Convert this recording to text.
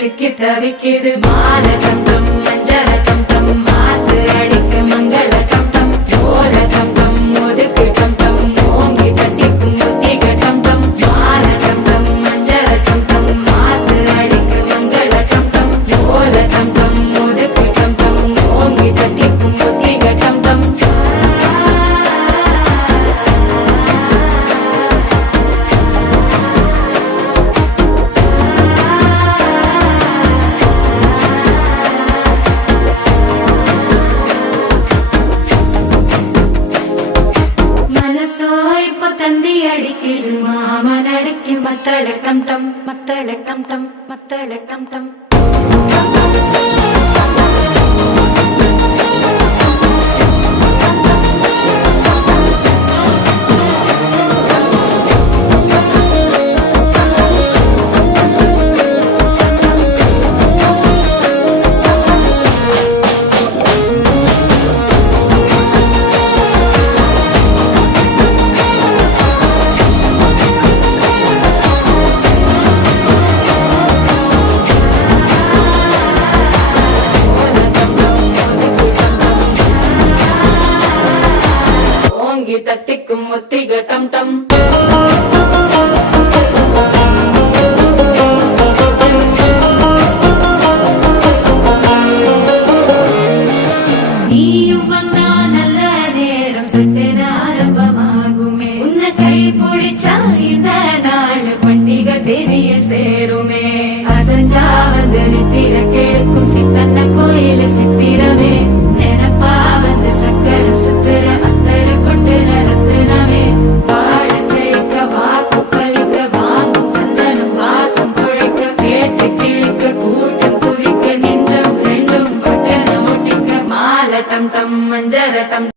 சிக்கி தவிக்குது மால டம் டம் மஞ்சள டம் டம் மாத்து அடிக்க மங்கள டம் டம் ஓல டம் டம் ஒதுக்கு டம் டம் ஓங்கி தட்டிக்கும் புத்திக டம் டம் மால டம் டம் மஞ்சள டம் டம் மாத்து அடிக்க மங்கள டம் டம் ஓல டம் டம் ஒதுக்கு டம் டம் ஓங்கி தட்டிக்கும் புத்திக டம் டம் தந்தி அடிக்குது மாமன் அடிக்கு மத்தள டம் டம் மத்தள டம் டம் மத்தள டம் டம் தட்டிக்கும் முத்திக டம் டம் நீயும் வந்தா நல்ல நேரம் சட்டென ஆரம்பமாகுமே உன்னை கை பிடிச்சா இந்த நாள் பண்டிகை தேதியில் சேருமே அசஞ்சா வந்து நித்திர கெடுக்கும் சித்தன்ன கோயில சித்திரமே நினப்பா வந்து சக்கர சுத்திர அத்தரு கொண்டு நடத்துனவே வாழ செழிக்க வாக்கு பலிக்க வாங்கும் சந்தனம் வாசம் பொழைக்க கேட்டு கிழிக்க கூட்டம் குதிக்க நெஞ்சம் ரெண்டும் பட்டன ஒட்டிக்க மால டம் டம் மஞ்சர டம்